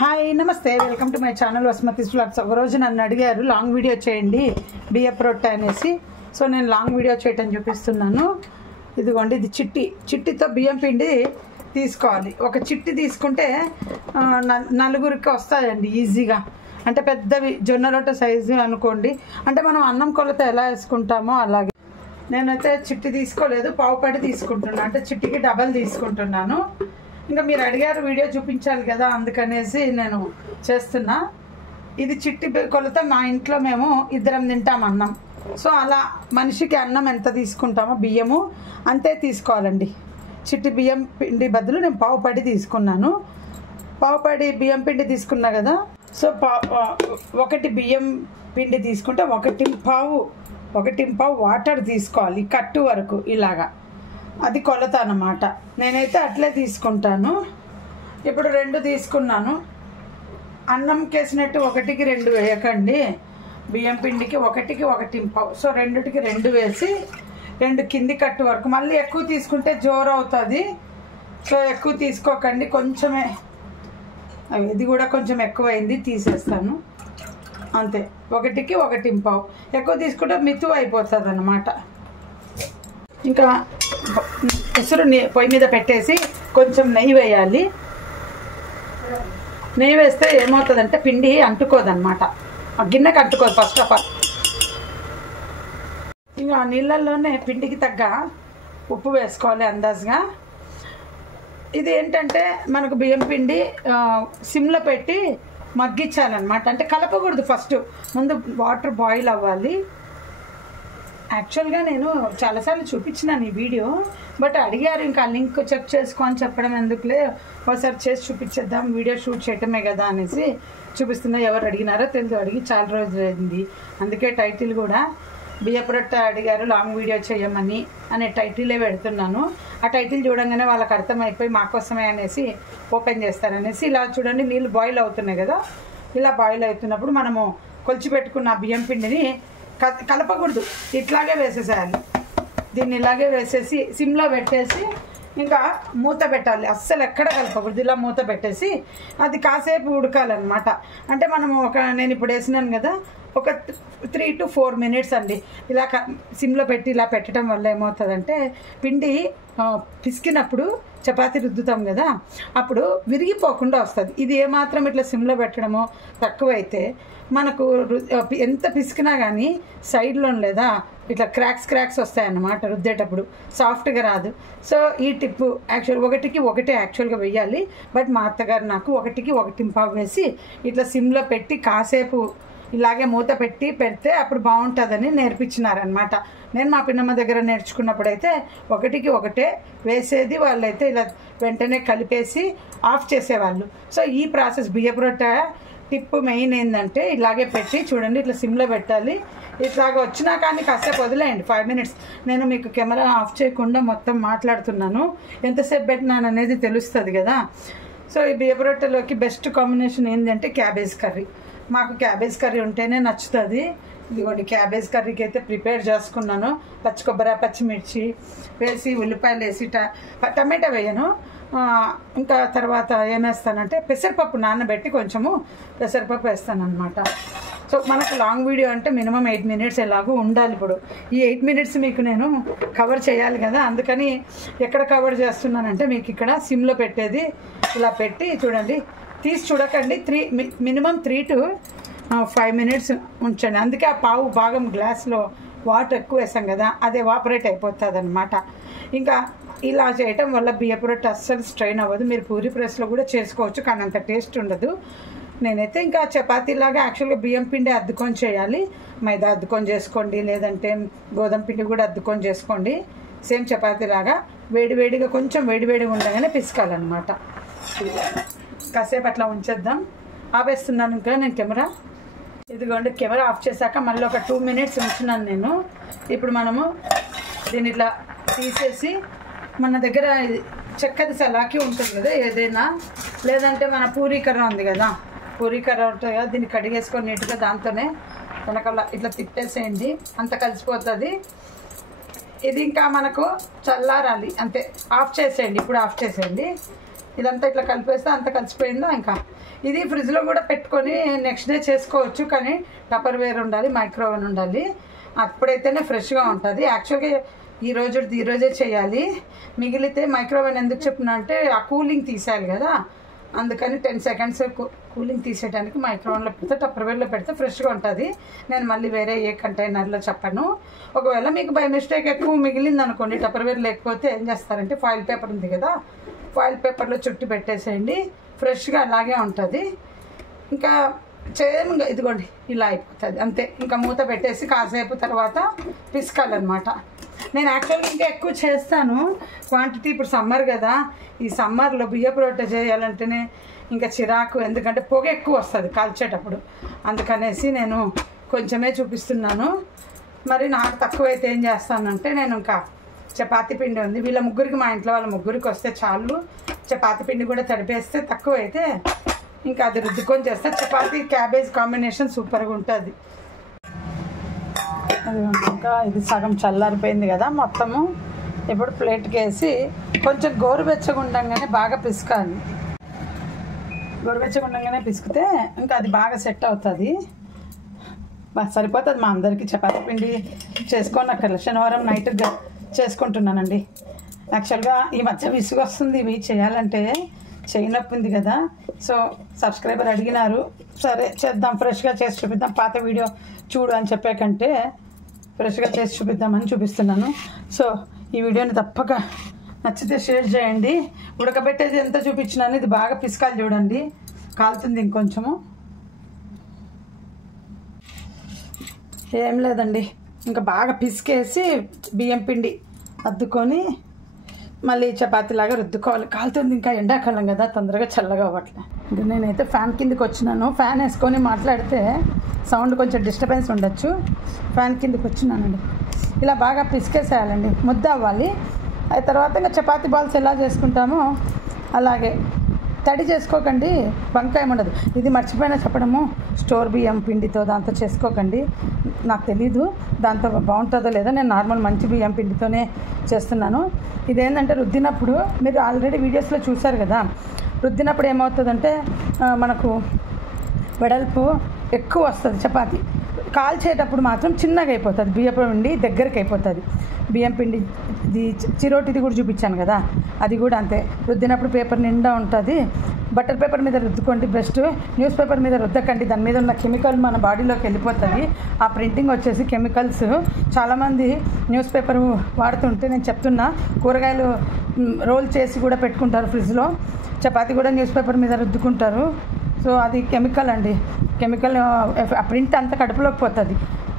Hi namaste, welcome to my channel Vasumathi's vlogs. ఒకరోజు నన్ను అడిగారు లాంగ్ వీడియో చేయండి బియ్యపు రొట్టె అనేసి. సో నేను లాంగ్ వీడియో చేయటం చూపిస్తున్నాను. ఇదిగోండి, ఇది చిట్టితో బియ్యం పిండి తీసుకోవాలి. ఒక చిట్టి తీసుకుంటే నలుగురికి వస్తాయండి ఈజీగా. అంటే పెద్దవి జొన్న రొట్టె సైజు అనుకోండి. అంటే మనం అన్నం కొలత ఎలా వేసుకుంటామో అలాగే. నేనైతే చిట్టి తీసుకోలేదు, పావుపడి తీసుకుంటున్నాను. అంటే చిట్టికి డబల్ తీసుకుంటున్నాను. ఇంకా మీరు అడిగారు వీడియో చూపించాలి కదా, అందుకనేసి నేను చేస్తున్నా. ఇది చిట్టి కొలత. మా ఇంట్లో మేము ఇద్దరం తింటాం అన్నం. సో అలా మనిషికి అన్నం ఎంత తీసుకుంటామో బియ్యము అంతే తీసుకోవాలండి. చిట్టి బియ్యం పిండి బదులు నేను పావుపడి తీసుకున్నాను. పావుపడి బియ్యం పిండి తీసుకున్నా కదా. సో ఒకటి బియ్యం పిండి తీసుకుంటే ఒకటి పావు వాటర్ తీసుకోవాలి, కట్టు వరకు ఇలాగా. అది కొలత అన్నమాట. నేనైతే అట్లే తీసుకుంటాను. ఇప్పుడు 2 తీసుకున్నాను. అన్నం కేసినట్టు 1కి 2 వేయకండి. బియ్యం పిండికి 1కి 1 పావు. సో 2కి 2 వేసి 2 కింది కట్టు వరకు. మళ్ళీ ఎక్కువ తీసుకుంటే జోరు అవుతుంది. సో ఎక్కువ తీసుకోకండి, కొంచెమే. ఇది కూడా కొంచెం ఎక్కువైంది, తీసేస్తాను అంతే. 1కి 1 పావు. ఎక్కువ తీసుకుంటే మితువు అయిపోతుంది అన్నమాట. ఇంకా ఎసురు పొయ్యి మీద పెట్టేసి కొంచెం నెయ్యి వేయాలి. నెయ్యి వేస్తే ఏమవుతుందంటే పిండి అంటుకోదన్నమాట, ఆ గిన్నెకి అంటుకోదు ఫస్ట్ ఆఫ్ ఆల్. ఇంకా నీళ్ళల్లోనే పిండికి తగ్గ ఉప్పు వేసుకోవాలి అందాజుగా. ఇది ఏంటంటే మనకు బియ్యం పిండి సిమ్లో పెట్టి మగ్గించాలన్నమాట. అంటే కలపకూడదు, ఫస్ట్ ముందు వాటర్ బాయిల్ అవ్వాలి. యాక్చువల్గా నేను చాలాసార్లు చూపించినాను ఈ వీడియో, బట్ అడిగారు ఇంకా లింక్ చెక్ చేసుకో అని చెప్పడం ఎందుకులే, ఒకసారి చేసి చూపించేద్దాం, వీడియో షూట్ చేయటమే కదా అనేసి చూపిస్తున్నా. ఎవరు అడిగినారో తెలుసు, అడిగి చాలా రోజులు అయింది. అందుకే టైటిల్ కూడా బియ్యపు రొట్టె అడిగారు లాంగ్ వీడియో చేయమని అనే టైటిలే పెడుతున్నాను. ఆ టైటిల్ చూడంగానే వాళ్ళకి అర్థమైపోయి మాకోసమే అనేసి ఓపెన్ చేస్తారనేసి. ఇలా చూడండి, నీళ్ళు బాయిల్ అవుతున్నాయి కదా. ఇలా బాయిల్ అవుతున్నప్పుడు మనము కొలిచి పెట్టుకున్న బియ్యం పిండిని కలపకూడదు, ఇట్లాగే వేసేసేయాలి. దీన్ని ఇలాగే వేసేసి సిమ్లో పెట్టేసి ఇంకా మూత పెట్టాలి. అస్సలు ఎక్కడ కలపకూడదు. ఇలా మూత పెట్టేసి అది కాసేపు ఉడకాలన్నమాట. అంటే మనము నేను ఇప్పుడు వేసినాను కదా, ఒక 3 to 4 minutes అండి. ఇలా సిమ్లో పెట్టి ఇలా పెట్టడం వల్ల ఏమవుతుందంటే పిండి పిసికినప్పుడు చపాతీ రుద్దుతాం కదా, అప్పుడు విరిగిపోకుండా వస్తుంది. ఇది ఏమాత్రం ఇట్లా సిమ్లో పెట్టడమో తక్కువైతే మనకు ఎంత పిసికినా కానీ సైడ్లో లేదా ఇట్లా క్రాక్స్ వస్తాయన్నమాట రుద్దేటప్పుడు, సాఫ్ట్గా రాదు. సో ఈ టిప్పు యాక్చువల్ 1కి 1 యాక్చువల్గా వేయాలి. బట్ మా అత్తగారు నాకు 1కి 1 పావు వేసి ఇట్లా సిమ్లో పెట్టి కాసేపు ఇలాగే మూత పెడితే అప్పుడు బాగుంటుందని నేర్పించినారనమాట. నేను మా పిన్నమ్మ దగ్గర నేర్చుకున్నప్పుడు అయితే 1కి 1 వేసేది. వాళ్ళైతే ఇలా వెంటనే కలిపేసి ఆఫ్ చేసేవాళ్ళు. సో ఈ ప్రాసెస్ బియ్యపు రొట్టె టిప్ మెయిన్ ఏంటంటే ఇలాగే పెట్టి చూడండి, ఇట్లా సిమ్లో పెట్టాలి. ఇట్లాగ వచ్చినా కానీ కాసేపు వదిలేయండి, 5 minutes. నేను మీకు కెమెరా ఆఫ్ చేయకుండా మొత్తం మాట్లాడుతున్నాను, ఎంతసేపు పెట్టినాను అనేది తెలుస్తుంది కదా. సో ఈ బియ్యపు రొట్టెలోకి బెస్ట్ కాంబినేషన్ ఏంటంటే క్యాబేజ్ కర్రీ. మాకు క్యాబేజ్ కర్రీ ఉంటేనే నచ్చుతుంది. ఇదిగోండి, క్యాబేజ్ కర్రీకి అయితే ప్రిపేర్ చేసుకున్నాను. పచ్చి కొబ్బరి, పచ్చిమిర్చి వేసి, ఉల్లిపాయలు వేసి, టమాటా వేయను. ఇంకా తర్వాత ఏమేస్తానంటే పెసరపప్పు నానబెట్టి కొంచెము పెసరపప్పు వేస్తాను అనమాట. సో మనకు లాంగ్ వీడియో అంటే మినిమం 8 minutes ఎలాగో ఉండాలి. ఇప్పుడు ఈ 8 minutes మీకు నేను కవర్ చేయాలి కదా, అందుకని ఎక్కడ కవర్ చేస్తున్నానంటే మీకు ఇక్కడ సిమ్లో పెట్టేది ఇలా పెట్టి చూడండి, తీసి చూడకండి. మినిమం 3 to 5 minutes ఉంచండి. అందుకే ఆ పావు భాగం గ్లాస్లో వాటర్ ఎక్కువ వేసాం కదా, అది ఎవాపరేట్ అయిపోతుంది అనమాట. ఇంకా ఇలా చేయటం వల్ల బియ్యపు రొట్టె అస్సలు స్ట్రెయిన్ అవ్వదు. మీరు పూరి ప్రెస్లో కూడా చేసుకోవచ్చు, కానీ అంత టేస్ట్ ఉండదు. నేనైతే ఇంకా చపాతీలాగా యాక్చువల్గా బియ్యం పిండి అద్దుకొని చేయాలి. మైదా అద్దుకొని చేసుకోండి, లేదంటే గోధుమ పిండి కూడా అద్దుకొని చేసుకోండి. సేమ్ చపాతీలాగా వేడివేడిగా కొంచెం వేడివేడిగా ఉండగానే పిసుకాలన్నమాట. కాసేపు అట్లా ఉంచేద్దాం. ఆపేస్తున్నాను ఇంకా నేను కెమెరా. ఇదిగోండి, కెమెరా ఆఫ్ చేశాక మళ్ళీ ఒక 2 minutes ఉంచున్నాను నేను. ఇప్పుడు మనము దీన్ని ఇట్లా తీసేసి, మన దగ్గర చెక్కది సలాకి ఉంటుంది కదా ఏదైనా, లేదంటే మన పూరీ కర్ర ఉంది కదా, పూరీ కర్ర ఉంటుంది కదా, దీన్ని కడిగేసుకొని నీట్గా దాంతోనే వెనకాల ఇట్లా తిప్పేసేయండి, అంత కలిసిపోతుంది. ఇది ఇంకా మనకు చల్లారాలి అంతే. ఆఫ్ చేసేయండి, ఇప్పుడు ఆఫ్ చేసేయండి. ఇదంతా ఇట్లా కలిపేస్తే అంత కలిసిపోయిందో ఇంకా ఇది ఫ్రిడ్జ్లో కూడా పెట్టుకొని నెక్స్ట్ డే చేసుకోవచ్చు, కానీ టపర్వేర్ ఉండాలి, మైక్రోవేవ్ ఉండాలి, అప్పుడైతేనే ఫ్రెష్గా ఉంటుంది. యాక్చువల్గా ఈరోజే చేయాలి. మిగిలితే మైక్రోవేవ్ ఎందుకు చెప్పినా అంటే ఆ కూలింగ్ తీసేయాలి కదా, అందుకని 10 seconds కూలింగ్ తీసేయడానికి మైక్రోవేవ్లో పెడితే టపర్వేర్లో పెడితే ఫ్రెష్గా ఉంటుంది. నేను మళ్ళీ వేరే ఏ కంటైనర్లో చెప్పాను. ఒకవేళ మీకు బై మిస్టేక్ ఎక్కువ మిగిలింది అనుకోండి, టపర్వేర్ లేకపోతే ఏం చేస్తారంటే ఫాయిల్ పేపర్ ఉంది కదా, ఫాయిల్ పేపర్లో చుట్టి పెట్టేసేయండి, ఫ్రెష్గా అలాగే ఉంటుంది. ఇంకా చేయంగా ఇదిగోండి ఇలా అయిపోతుంది అంతే. ఇంకా మూత పెట్టేసి కాసేపు తర్వాత పిసుకాలన్నమాట. నేను యాక్చువల్గా ఇంకా ఎక్కువ చేస్తాను క్వాంటిటీ. ఇప్పుడు సమ్మర్ కదా, ఈ సమ్మర్లో బియ్యపు రొట్టె చేయాలంటేనే ఇంకా చిరాకు, ఎందుకంటే పొగ ఎక్కువ వస్తుంది కాల్చేటప్పుడు. అందుకనేసి నేను కొంచెమే చూపిస్తున్నాను. మరి నాకు తక్కువైతే ఏం చేస్తానంటే నేను ఇంకా చపాతీ పిండి ఉంది, వీళ్ళ ముగ్గురికి, మా ఇంట్లో వాళ్ళ ముగ్గురికి వస్తే చాలు. చపాతీ పిండి కూడా తడిపేస్తే తక్కువైతే ఇంకా అది రుద్దుకొని చేస్తే చపాతీ క్యాబేజ్ కాంబినేషన్ సూపర్గా ఉంటుంది. అది ఇంకా ఇది సగం చల్లారిపోయింది కదా మొత్తము. ఇప్పుడు ప్లేట్కి వేసి కొంచెం గోరువెచ్చగుండంగానే బాగా పిసుకాలి. గోరువెచ్చగుండంగానే పిసికితే ఇంకా అది బాగా సెట్ అవుతుంది, సరిపోతుంది. మా అందరికీ చపాతీ పిండి చేసుకొని అక్కడ శనివారం నైట్ చేసుకుంటున్నానండి. యాక్చువల్గా ఈ మధ్య విసుగు వస్తుంది ఇవి చేయాలంటే, చేయనొప్పింది కదా. సో సబ్స్క్రైబర్ అడిగినారు, సరే చేద్దాం, ఫ్రెష్గా చేసి చూపిద్దాం, పాత వీడియో చూడు అని చెప్పాకంటే ఫ్రెష్గా చేసి చూపిద్దామని చూపిస్తున్నాను. సో ఈ వీడియోని తప్పక నచ్చితే షేర్ చేయండి. ఉడకబెట్టేది ఎంత చూపించినాను, ఇది బాగా పిసుకాలి చూడండి, కాలుతుంది ఇంకొంచెము. ఏం లేదండి, ఇంకా బాగా పిసికేసి బియ్యం పిండి అద్దుకొని మళ్ళీ చపాతీలాగా రుద్దుకోవాలి. కాలుతుంది, ఇంకా ఎండాకాలం కదా, తొందరగా చల్లగా అవ్వట్లే. ఇంకా నేనైతే ఫ్యాన్ కిందకి వచ్చినాను. ఫ్యాన్ వేసుకొని మాట్లాడితే సౌండ్ కొంచెం డిస్టర్బెన్స్ ఉండొచ్చు. ఫ్యాన్ కిందకి వచ్చినానండి. ఇలా బాగా పిసికేసేయాలండి, ముద్ద అవ్వాలి. ఆ తర్వాత ఇంకా చపాతీ బాల్స్ ఎలా చేసుకుంటామో అలాగే. తడి చేసుకోకండి, వంకాయ ఉండదు. ఇది మర్చిపోయినా చెప్పడము, స్టోర్ బియ్యం పిండితో దాంతో చేసుకోకండి. నాకు తెలీదు దాంతో బాగుంటుందో లేదో, నేను నార్మల్ మంచి బియ్యం పిండితోనే చేస్తున్నాను. ఇదేంటంటే రుద్దినప్పుడు, మీరు ఆల్రెడీ వీడియోస్లో చూసారు కదా, రుద్దినప్పుడు ఏమవుతుందంటే మనకు వెడల్పు ఎక్కువ వస్తుంది చపాతీ. కాల్చేటప్పుడు మాత్రం చిన్నగా అయిపోతుంది, బియ్యం పిండి దగ్గరికి అయిపోతుంది. బియ్యం పిండి ఇది చిరోటిది కూడా చూపించాను కదా, అది కూడా అంతే. రుద్దినప్పుడు పేపర్ నిండా ఉంటుంది. బటర్ పేపర్ మీద రుద్దుకోండి బెస్ట్, న్యూస్ పేపర్ మీద రుద్దకండి. దాని మీద ఉన్న కెమికల్ మన బాడీలోకి వెళ్ళిపోతుంది. ఆ ప్రింటింగ్ వచ్చేసి కెమికల్స్. చాలామంది న్యూస్ పేపర్ వాడుతుంటే నేను చెప్తున్నా, కూరగాయలు రోల్ చేసి కూడా పెట్టుకుంటారు ఫ్రిడ్జ్లో, చపాతీ కూడా న్యూస్ పేపర్ మీద రుద్దుకుంటారు. సో అది కెమికల్ అండి. కెమికల్ ఆ ప్రింట్ అంతా కడుపులోకి పోతుంది.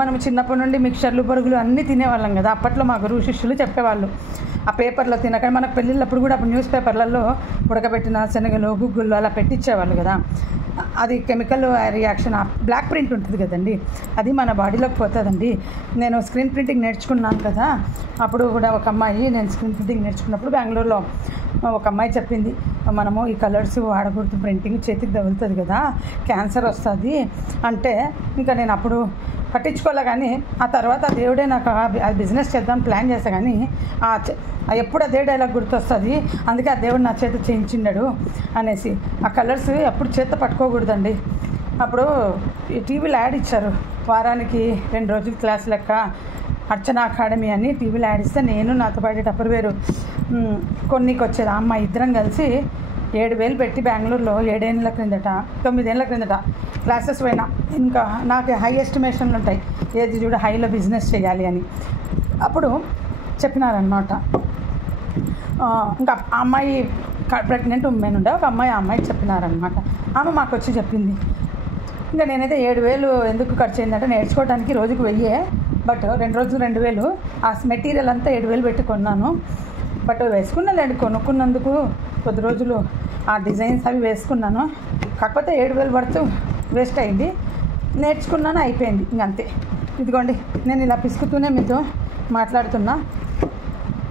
మనం చిన్నప్పటి నుండి మిక్చర్లు బొరుగులు అన్నీ తినేవాళ్ళం కదా, అప్పట్లో మా గురువు శిష్యులు చెప్పేవాళ్ళు. ఆ పేపర్లో తినక మనకు పెళ్ళిళ్ళప్పుడు కూడా అప్పుడు న్యూస్ పేపర్లలో ఉడకబెట్టిన శనగలు గుగ్గులు అలా పెట్టించేవాళ్ళు కదా. అది కెమికల్ రియాక్షన్, బ్లాక్ ప్రింట్ ఉంటుంది కదండి, అది మన బాడీలోకి పోతుందండి. నేను స్క్రీన్ ప్రింటింగ్ నేర్చుకున్నాను కదా, అప్పుడు కూడా ఒక అమ్మాయి, నేను స్క్రీన్ ప్రింటింగ్ నేర్చుకున్నప్పుడు బెంగళూరులో ఒక అమ్మాయి చెప్పింది, మనము ఈ కలర్స్ వాడకూడదు, ప్రింటింగ్ చేతికి తగులుతుంది కదా, క్యాన్సర్ వస్తుంది అంటే. ఇంకా నేను అప్పుడు పట్టించుకోలే, కానీ ఆ తర్వాత దేవుడే నాకు ఆ బిజినెస్ చేద్దాం ప్లాన్ చేస్తా, కానీ ఎప్పుడు అదే డైలాగ్ గుర్తొస్తుంది. అందుకే ఆ దేవుడు నా చేత చేయించిండాడు అనేసి. ఆ కలర్స్ ఎప్పుడు చేత పట్టుకోకూడదండి. అప్పుడు ఈ టీవీలో యాడ్ ఇచ్చారు, వారానికి 2 రోజులు క్లాస్ లెక్క అర్చన అకాడమీ అని టీవీలో యాడ్ ఇస్తే, నేను నాతో పాటు టపర్వేరు కొన్నికి వచ్చేది. అమ్మ ఇద్దరం కలిసి 7,000 పెట్టి బెంగళూరులో 9 ఏళ్ళ క్రిందట క్లాసెస్ పోయినా. ఇంకా నాకు హై ఎస్టిమేషన్లు ఉంటాయి, ఏది చూడ హైలో బిజినెస్ చేయాలి అని. అప్పుడు చెప్పినారనమాట. ఇంకా అమ్మాయి ప్రెగ్నెంట్ ఉమెన్ ఉండే ఒక అమ్మాయి, ఆ అమ్మాయికి చెప్పినారనమాట. ఆమె మాకు వచ్చి చెప్పింది. ఇంకా నేనైతే 7,000 ఎందుకు ఖర్చు అయిందంటే, నేర్చుకోవడానికి రోజుకు 1000, బట్ 2 రోజులు 2,000. ఆ మెటీరియల్ అంతా 7,000 పెట్టి కొన్నాను. బట్ వేసుకున్నాలేండి, కొనుక్కున్నందుకు కొద్ది రోజులు ఆ డిజైన్స్ అవి వేసుకున్నాను. కాకపోతే 7,000 వర్త్ వేస్ట్ అయింది. నేర్చుకున్నాను, అయిపోయింది, ఇంకంతే. ఇదిగోండి నేను ఇలా పిసుకుతూనే మీతో మాట్లాడుతున్నా.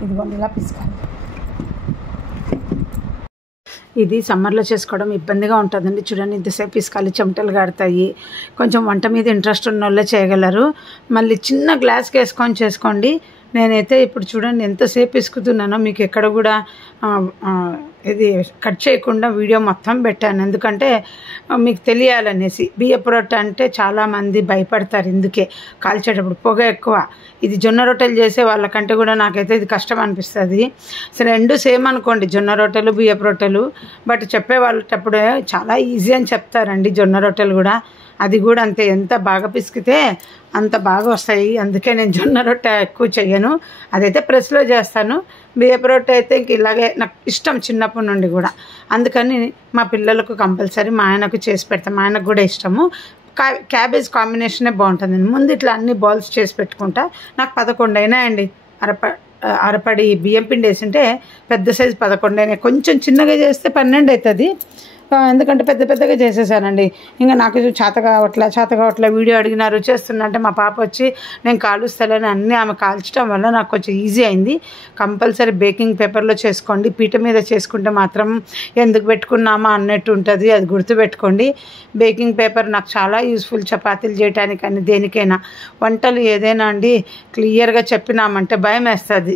ఇదిగోండి ఇలా పిసుకాలి. ఇది సమ్మర్లో చేసుకోవడం ఇబ్బందిగా ఉంటుందండి. చూడండి ఇంతసేపు పిసుకాలి, చెమటలు కారుతాయి. కొంచెం వంట మీద ఇంట్రెస్ట్ ఉన్న వాళ్ళే చేయగలరు. మళ్ళీ చిన్న గ్లాస్కి వేసుకొని చేసుకోండి, నేనైతే ఇప్పుడు చూడండి ఎంతసేపు ఇసుకుతున్నానో, మీకు ఎక్కడ కూడా ఇది కట్ చేయకుండా వీడియో మొత్తం పెట్టాను. ఎందుకంటే మీకు తెలియాలనేసి. బియ్యపు రొట్టె అంటే చాలామంది భయపడతారు, ఇందుకే కాల్చేటప్పుడు పొగ ఎక్కువ. ఇది జొన్న రొట్టెలు చేసే వాళ్ళకంటే కూడా నాకైతే ఇది కష్టం అనిపిస్తుంది. అసలు రెండు సేమ్ అనుకోండి, జొన్న రొట్టెలు బియ్యపు రొట్టెలు. బట్ చెప్పే వాళ్ళటప్పుడే చాలా ఈజీ అని చెప్తారండి జొన్న రొట్టెలు కూడా. అది కూడా అంతే, ఎంత బాగా పిసికితే అంత బాగా వస్తాయి. అందుకే నేను జొన్న రొట్టె ఎక్కువ చెయ్యను, అదైతే ప్రెస్లో చేస్తాను. బియ్యపు రొట్టె అయితే ఇంక ఇలాగే నాకు ఇష్టం చిన్నప్పటి నుండి కూడా. అందుకని మా పిల్లలకు కంపల్సరీ మా ఆయనకు చేసి పెడతాను, మా ఆయనకు కూడా ఇష్టము. క్యాబేజ్ కాంబినేషనే బాగుంటుంది. ముందు ఇట్లా అన్ని బాల్స్ చేసి పెట్టుకుంటా. నాకు 11 అయినాయండి. అరపడి బియ్యం పిండి వేసింటే పెద్ద సైజు 11 అయినాయి. కొంచెం చిన్నగా చేస్తే 12 అవుతుంది, ఎందుకంటే పెద్ద పెద్దగా చేసేసానండి. ఇంకా నాకు చేత కావట్లే వీడియో అడిగినారు చేస్తున్నా అంటే మా పాప వచ్చి నేను కాలుస్తానని అన్నీ ఆమె కాల్చడం వల్ల నాకు కొంచెం ఈజీ అయింది. కంపల్సరీ బేకింగ్ పేపర్లో చేసుకోండి. పీట మీద చేసుకుంటే మాత్రం ఎందుకు పెట్టుకున్నామా అన్నట్టు ఉంటుంది, అది గుర్తుపెట్టుకోండి. బేకింగ్ పేపర్ నాకు చాలా యూస్ఫుల్, చపాతీలు చేయడానికి అని దేనికైనా. వంటలు ఏదైనా అండి క్లియర్గా చెప్పినామంటే భయం వేస్తుంది.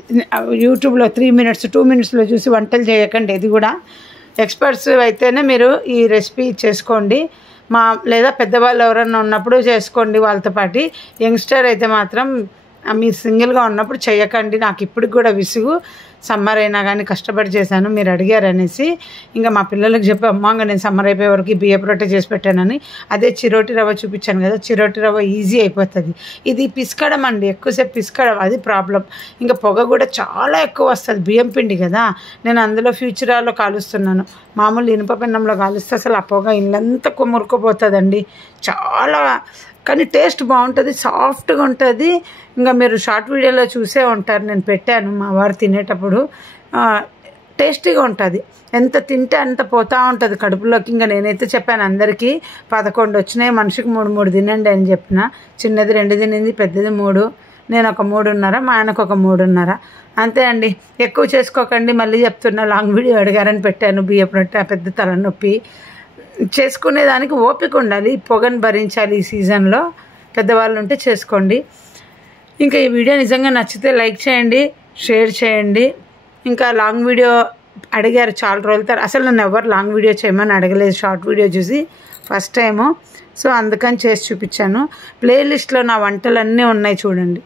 యూట్యూబ్లో 3 మినిట్స్ 2 మినిట్స్లో చూసి వంటలు చేయకండి. ఇది కూడా ఎక్స్పర్ట్స్ అయితేనే మీరు ఈ రెసిపీ చేసుకోండి. లేదా పెద్దవాళ్ళు ఎవరన్నా ఉన్నప్పుడు చేసుకోండి వాళ్ళతో పాటు. యంగ్స్టర్ అయితే మాత్రం మీరు సింగిల్గా ఉన్నప్పుడు చేయకండి. నాకు ఇప్పటికి కూడా విసుగు. సమ్మర్ అయినా కానీ కష్టపడి చేశాను, మీరు అడిగారనేసి. ఇంకా మా పిల్లలకు చెప్పి అమ్మాంగా నేను సమ్మర్ అయిపోయే వరకు బియ్యపు రొట్టె చేసి పెట్టానని. అదే చిరోటి రవ్వ చూపించాను కదా, చిరోటి రవ్వ ఈజీ అయిపోతుంది. ఇది పిసకడం అండి, ఎక్కువసేపు పిసకడం, అది ప్రాబ్లం. ఇంకా పొగ కూడా చాలా ఎక్కువ వస్తుంది, బియ్యం పిండి కదా. నేను అందులో ఫ్యూచరాలో కాలుస్తున్నాను, మామూలు ఇనుప పెన్నంలో కాలుస్తే అసలు ఆ పొగ ఇల్లంతా మురుకుపోతుందండి చాలా. కానీ టేస్ట్ బాగుంటుంది, సాఫ్ట్గా ఉంటుంది. ఇంకా మీరు షార్ట్ వీడియోలో చూసే ఉంటారు, నేను పెట్టాను మా వారు తినేటప్పుడు. టేస్టీగా ఉంటుంది, ఎంత తింటే అంత పోతూ ఉంటుంది కడుపులోకి. ఇంకా నేనైతే చెప్పాను అందరికీ 11 వచ్చినాయి, మనిషికి 3 తినండి అని చెప్పిన. చిన్నది 2 తినింది, పెద్దది 3, నేను ఒక 3.5, మా ఆయనకు ఒక 3.5. అంతే అండి, ఎక్కువ చేసుకోకండి. మళ్ళీ చెప్తున్నా, లాంగ్ వీడియో అడిగారని పెట్టాను. బియ్యపు రొట్టె పెద్ద తలనొప్పి, చేసుకునేదానికి ఓపిక ఉండాలి, పొగను భరించాలి. ఈ సీజన్లో పెద్దవాళ్ళు ఉంటే చేసుకోండి. ఇంకా ఈ వీడియో నిజంగా నచ్చితే లైక్ చేయండి, షేర్ చేయండి. ఇంకా లాంగ్ వీడియో అడిగారు చాలా రోజుల తర్వాత. అసలు నన్ను ఎవరు లాంగ్ వీడియో చేయమని అడగలేదు, షార్ట్ వీడియో చూసి ఫస్ట్ టైము. సో అందుకని చేసి చూపించాను. ప్లేలిస్ట్లో నా వంటలన్నీ ఉన్నాయి చూడండి.